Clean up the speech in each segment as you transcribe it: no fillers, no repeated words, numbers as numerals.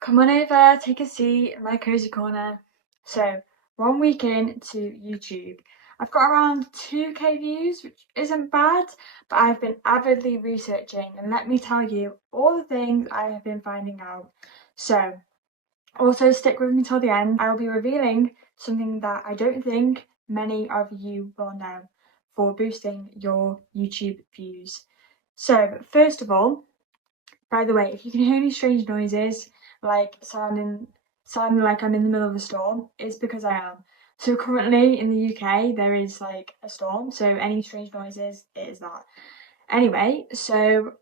Come on over, take a seat in my cozy corner. So, 1 week into YouTube, I've got around 2k views, which isn't bad, but I've been avidly researching, and let me tell you all the things I have been finding out. So, also stick with me till the end. I will be revealing something that I don't think many of you will know for boosting your YouTube views. So, first of all, by the way, if you can hear any strange noises, like sounding like I'm in the middle of a storm, it's because I am. So currently in the UK there is like a storm, so any strange noises, it is that. Anyway, so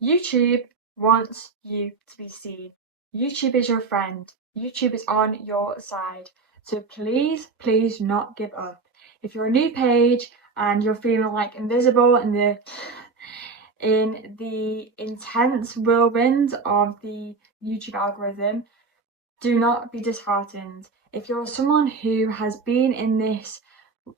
YouTube wants you to be seen. YouTube is your friend. YouTube is on your side. So please, please do not give up. If you're a new page and you're feeling like invisible in the intense whirlwind of the YouTube algorithm, do not be disheartened. If you're someone who has been in this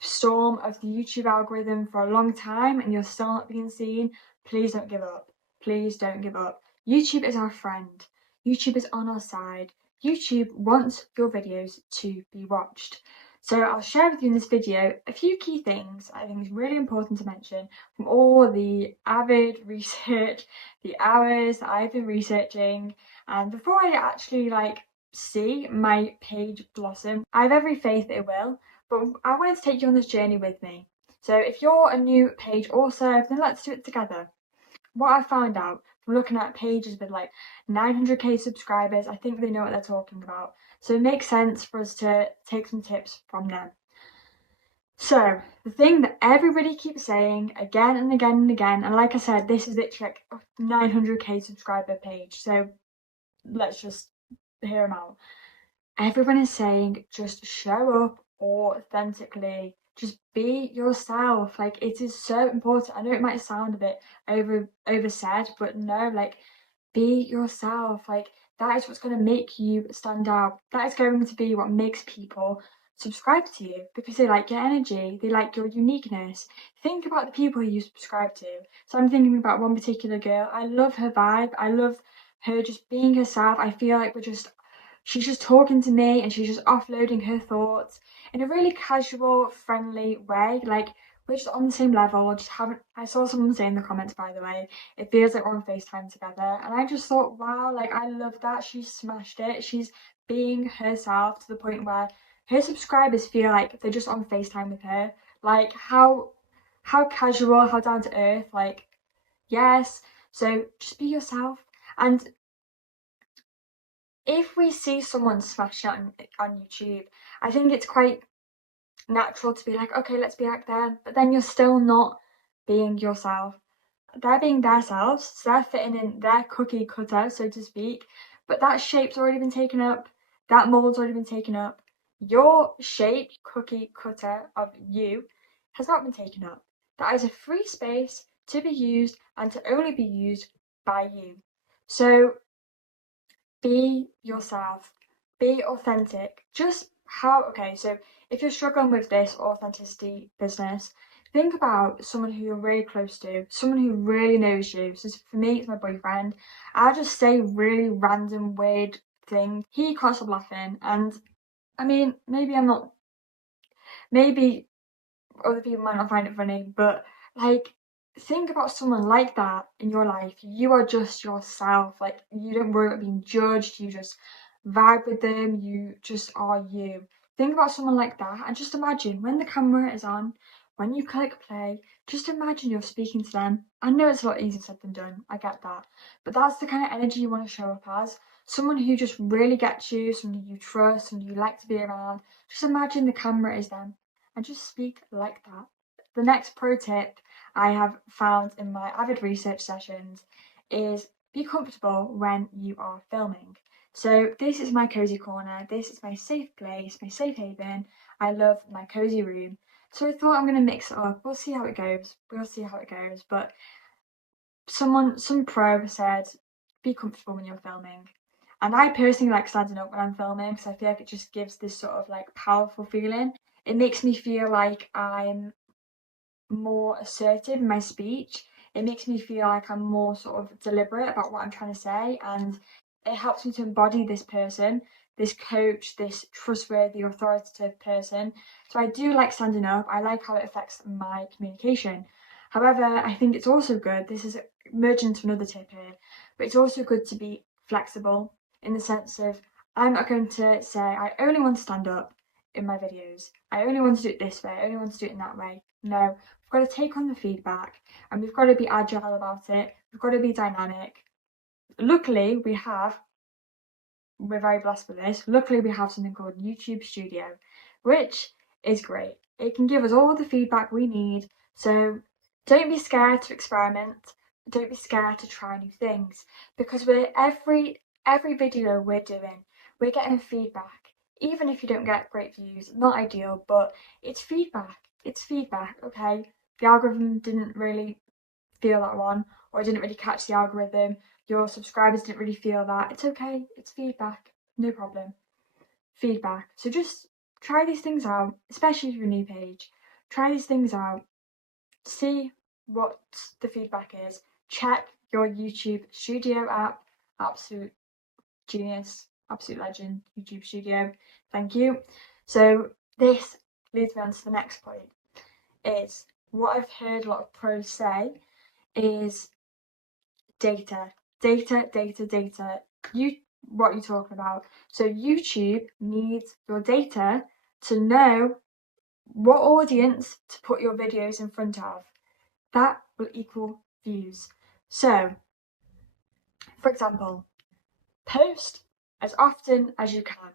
storm of the YouTube algorithm for a long time and you're still not being seen, please don't give up. Please don't give up. YouTube is our friend. YouTube is on our side. YouTube wants your videos to be watched. So I'll share with you in this video a few key things I think is really important to mention from all the avid research, the hours that I've been researching, and before I actually see my page blossom, I have every faith it will, but I wanted to take you on this journey with me. So if you're a new page also, then let's do it together. What I found out from looking at pages with like 900k subscribers, I think they know what they're talking about. So it makes sense for us to take some tips from them. So the thing that everybody keeps saying again and again and again, and like I said, this is literally like a 900k subscriber page. So let's just hear them out. Everyone is saying just show up authentically, just be yourself. Like, it is so important. I know it might sound a bit oversaid, but no, like, be yourself. Like, that is what's going to make you stand out. That is going to be what makes people subscribe to you, because they like your energy, they like your uniqueness. Think about the people you subscribe to. So I'm thinking about one particular girl. I love her vibe. I love her just being herself. I feel like she's just talking to me and she's just offloading her thoughts in a really casual, friendly way. Like, we're just on the same level. Just haven't. I saw someone say in the comments, by the way, it feels like we're on FaceTime together. And I just thought, wow, like, I love that. She smashed it. She's being herself to the point where her subscribers feel like they're just on FaceTime with her. Like, how casual, how down to earth. Like, yes. So just be yourself. And if we see someone smash it on YouTube, I think it's quite natural to be like, okay, let's be like them, but then you're still not being yourself. They're being themselves, so they're fitting in their cookie cutter, so to speak, but that shape's already been taken up, that mold's already been taken up. Your shape, cookie cutter of you, has not been taken up. That is a free space to be used and to only be used by you. So be yourself, be authentic. Okay, so if you're struggling with this authenticity business, think about someone who you're really close to, someone who really knows you. So for me, it's my boyfriend. I'll just say really random, weird thing. He can't stop laughing, and I mean, maybe other people might not find it funny, but like, think about someone like that in your life. You are just yourself. Like, you don't worry about being judged. You just vibe with them. You just are you. Think about someone like that and just imagine when the camera is on, when you click play, just imagine you're speaking to them. I know it's a lot easier said than done. I get that. But that's the kind of energy you want to show up as. Someone who just really gets you, someone you trust, someone you like to be around. Just imagine the camera is them and just speak like that. The next pro tip I have found in my avid research sessions is be comfortable when you are filming. So this is my cozy corner, this is my safe place, my safe haven. I love my cozy room. So I thought I'm going to mix it up. We'll see how it goes. But some pro said be comfortable when you're filming. And I personally like standing up when I'm filming because I feel like it just gives this sort of like powerful feeling. It makes me feel like I'm more assertive in my speech. It makes me feel like I'm more sort of deliberate about what I'm trying to say, and it helps me to embody this person, this coach, this trustworthy, authoritative person. So I do like standing up. I like how it affects my communication. However, I think it's also good, this is merging into another tip here, but it's also good to be flexible in the sense of I'm not going to say I only want to stand up in my videos. I only want to do it this way. I only want to do it in that way. No, we've got to take on the feedback and we've got to be agile about it. We've got to be dynamic. Luckily, we're very blessed with this. Luckily, we have something called YouTube Studio, which is great. It can give us all the feedback we need. So don't be scared to experiment. Don't be scared to try new things, because every video we're doing, we're getting feedback. Even if you don't get great views, not ideal, but it's feedback. It's feedback, okay? The algorithm didn't really feel that one, or didn't really catch the algorithm. Your subscribers didn't really feel that. It's okay. It's feedback. No problem. Feedback. So just try these things out, especially if you're a new page. Try these things out. See what the feedback is. Check your YouTube Studio app. Absolute genius. Absolute legend. YouTube Studio. Thank you. So this leads me on to the next point. Is what I've heard a lot of pros say is data. What are you talking about? So YouTube needs your data to know what audience to put your videos in front of. That will equal views. So, for example, post as often as you can.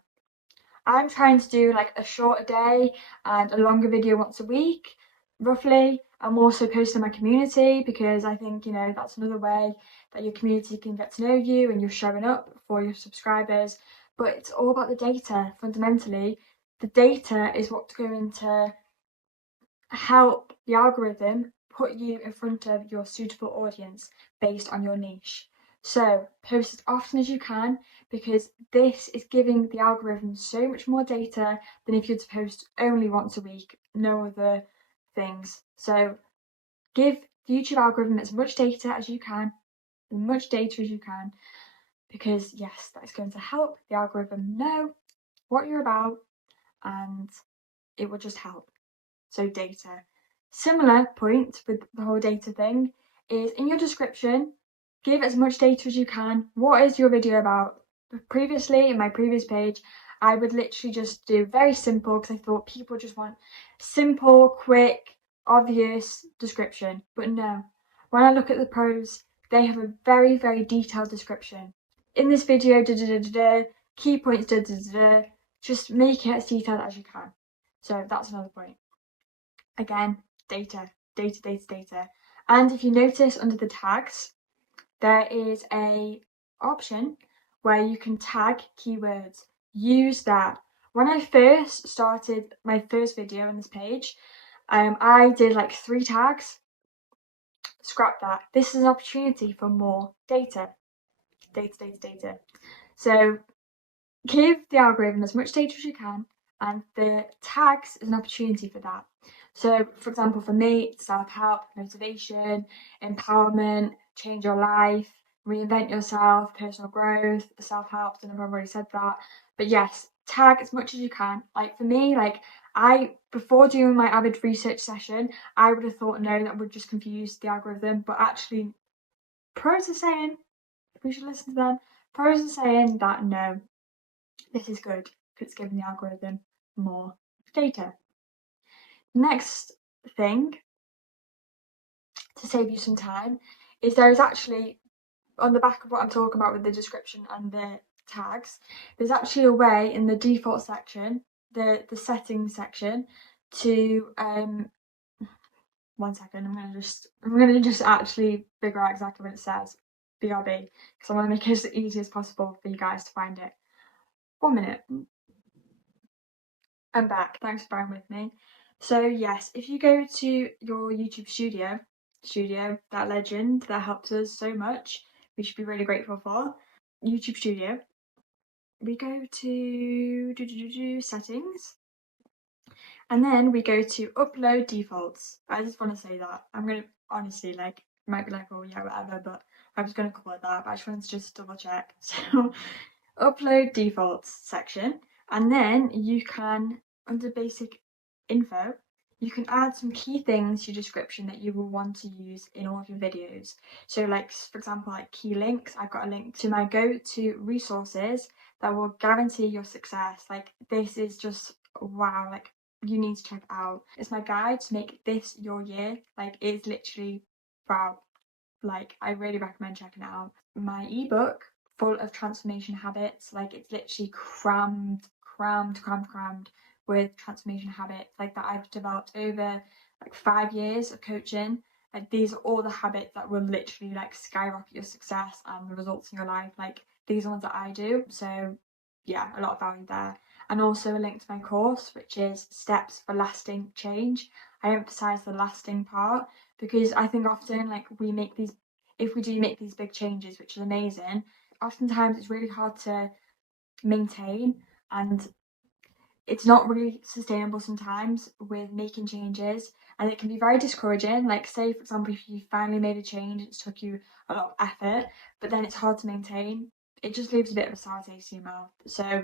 I'm trying to do like a short a day and a longer video once a week, roughly. I'm also posting in my community because I think, you know, that's another way that your community can get to know you and you're showing up for your subscribers. But it's all about the data, fundamentally. The data is what's going to help the algorithm put you in front of your suitable audience based on your niche. So post as often as you can, because this is giving the algorithm so much more data than if you had to post only once a week, no other things. So give the YouTube algorithm as much data as you can, because yes, that is going to help the algorithm know what you're about and it will just help. So data. Similar point with the whole data thing is in your description, give as much data as you can. What is your video about? Previously, in my previous page, I would literally just do very simple because I thought people just want simple, quick, obvious description. But no, when I look at the pros, they have a very, very detailed description. In this video, key points, just make it as detailed as you can. So that's another point. Again, data. And if you notice under the tags, there is a option where you can tag keywords. Use that. When I first started my first video on this page, I did like 3 tags. Scrap that. This is an opportunity for more data. Data. So give the algorithm as much data as you can, and the tags is an opportunity for that. So, for example, for me, self-help, motivation, empowerment, change your life, reinvent yourself, personal growth, self-help. I don't know if I've already said that, but yes, tag as much as you can. Like for me, before doing my avid research session, I would have thought no, that would just confuse the algorithm, but actually, pros are saying we should listen to them. Pros are saying that no, this is good because it's giving the algorithm more data. Next thing to save you some time is there is actually, on the back of what I'm talking about with the description and the tags, there's actually a way in the default section, the settings section, to 1 second, I'm gonna just actually figure out exactly what it says. BRB, because I want to make it as easy as possible for you guys to find it. 1 minute. I'm back. Thanks for bearing with me. So yes, if you go to your YouTube Studio, that legend that helps us so much, we should be really grateful for. YouTube Studio, we go to settings, and then we go to upload defaults. I just want to say that. I'm gonna honestly, like, you might be like, oh yeah, whatever, but I was going to call it that, but I just wanted to just double check. So upload defaults section, and then you can, under basic info, you can add some key things to your description that you will want to use in all of your videos. So like, for example, like key links, I've got a link to my go-to resources that will guarantee your success. Like, this is just wow, like you need to check it out. It's my guide to make this your year. Like, it's literally wow. Like, I really recommend checking it out. My ebook full of transformation habits, like it's literally crammed with transformation habits like that I've developed over like 5 years of coaching. Like, these are all the habits that will literally like skyrocket your success and the results in your life. Like, these are ones that I do, so yeah, a lot of value there. And also a link to my course, which is Steps for Lasting Change. I emphasize the lasting part because I think often, like, if we do make these big changes, which is amazing, oftentimes it's really hard to maintain, and it's not really sustainable sometimes with making changes, and it can be very discouraging. Like, say for example, if you finally made a change, it's took you a lot of effort, but then it's hard to maintain. It just leaves a bit of a sour taste in your mouth. So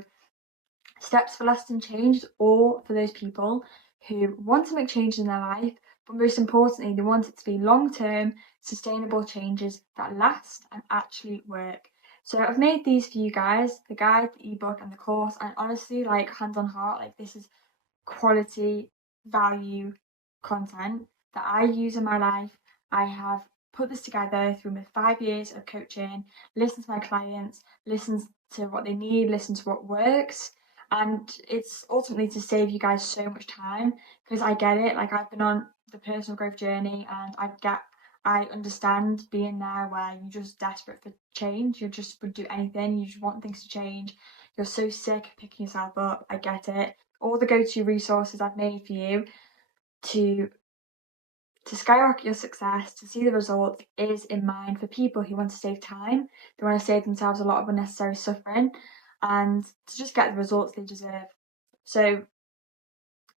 Steps for Lasting Change, or for those people who want to make changes in their life, but most importantly, they want it to be long-term, sustainable changes that last and actually work. So I've made these for you guys, the guide, the ebook, and the course, and honestly, like, hand on heart, like, this is quality, value content that I use in my life. I have put this together through my 5 years of coaching, listen to my clients, listen to what they need, listen to what works. And it's ultimately to save you guys so much time, because I get it. Like, I've been on the personal growth journey, and I understand being there where you're just desperate for change. You just would do anything. You just want things to change. You're so sick of picking yourself up. I get it. All the go-to resources I've made for you to skyrocket your success, to see the results, is in mind for people who want to save time. They want to save themselves a lot of unnecessary suffering, and to just get the results they deserve. So,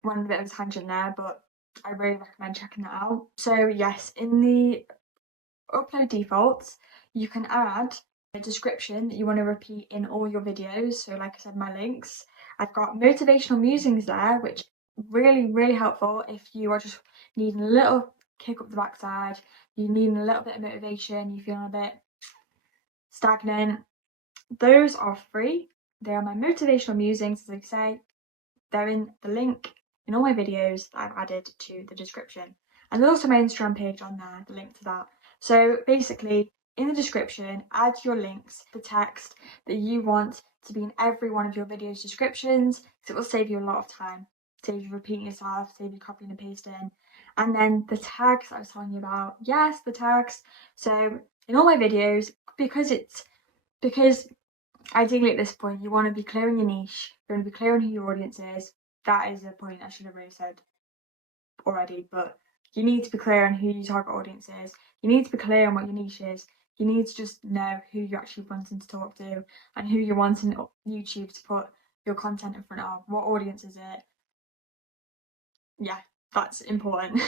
went a bit of a tangent there, but I really recommend checking that out. So yes, in the upload defaults, you can add a description that you want to repeat in all your videos. So like I said, my links. I've got motivational musings there, which really helpful if you are just needing a little kick up the backside, you needing a little bit of motivation, you're feeling a bit stagnant. Those are free. They are my motivational musings, as I say. They're in the link in all my videos that I've added to the description. And there's also my Instagram page on there, the link to that. So basically, in the description, add your links, the text that you want to be in every one of your videos' descriptions, because it will save you a lot of time. Save you repeating yourself, save you copying and pasting. And then the tags I was telling you about, yes, the tags. So in all my videos, because ideally at this point, you want to be clear on your niche, you want to be clear on who your audience is. That is a point I should have really said already, but you need to be clear on who your target audience is. You need to be clear on what your niche is. You need to just know who you're actually wanting to talk to and who you're wanting YouTube to put your content in front of. What audience is it? Yeah, that's important.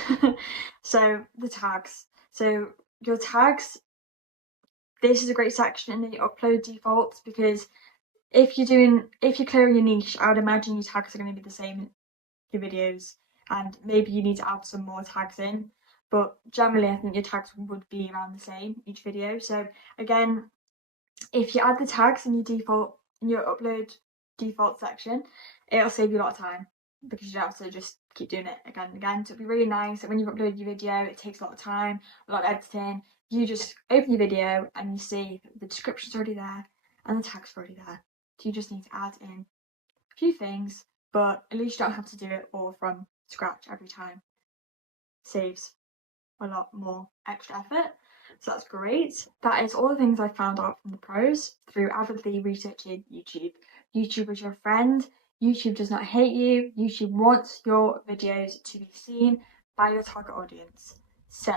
So the tags. So your tags, this is a great section in the upload defaults, because if you're clearing your niche, I would imagine your tags are going to be the same in your videos, and maybe you need to add some more tags in, but generally I think your tags would be around the same each video. So again, if you add the tags in your upload default section, it'll save you a lot of time, because you don't have to just keep doing it again and again. So it'd be really nice that when you've uploaded your video, it takes a lot of time, a lot of editing. You just open your video and you see the description's already there and the tags are already there. So you just need to add in a few things, but at least you don't have to do it all from scratch every time. Saves a lot more extra effort. So that's great. That is all the things I found out from the pros through avidly researching YouTube. YouTube is your friend. YouTube does not hate you. YouTube wants your videos to be seen by your target audience. So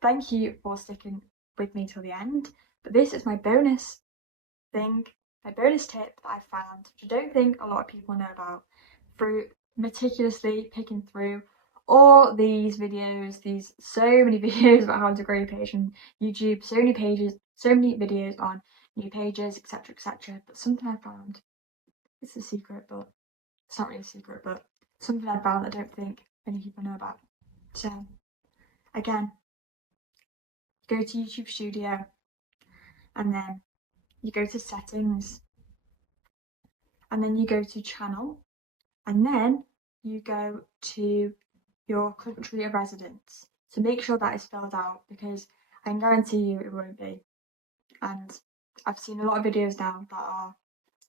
thank you for sticking with me till the end. But this is my bonus thing, my bonus tip that I found, which I don't think a lot of people know about, through meticulously picking through all these videos, so many videos about how to grow your page on YouTube, so many pages, so many videos on new pages, etc., etc. But something I found, it's a secret, but it's not really a secret, but something I found that I don't think many people know about. So again, go to YouTube Studio, and then you go to settings, and then you go to channel, and then you go to your country of residence. So make sure that is filled out, because I can guarantee you it won't be. And I've seen a lot of videos now that are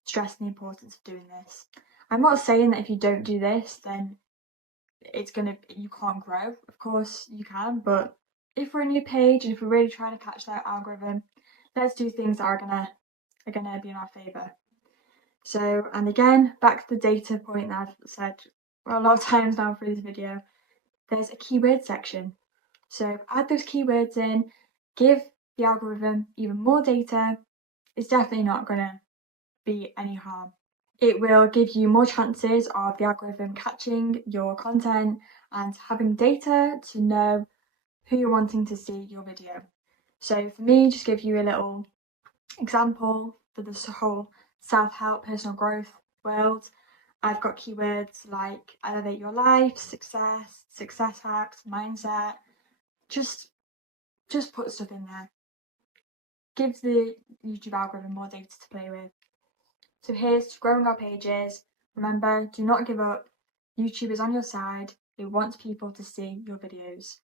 stressing the importance of doing this. I'm not saying that if you don't do this, then you can't grow. Of course you can, but if we're a new page and if we're really trying to catch that algorithm, let's do things that are gonna be in our favour. So, and again, back to the data point that I've said a lot of times now through this video, there's a keyword section. So add those keywords in, give the algorithm even more data. It's definitely not gonna be any harm. It will give you more chances of the algorithm catching your content and having data to know who you're wanting to see your video. So for me, just give you a little example for this whole self-help, personal growth world. I've got keywords like elevate your life, success hacks, mindset. Just put stuff in there. Give the YouTube algorithm more data to play with. So here's to growing our pages. Remember, do not give up. YouTube is on your side. It wants people to see your videos.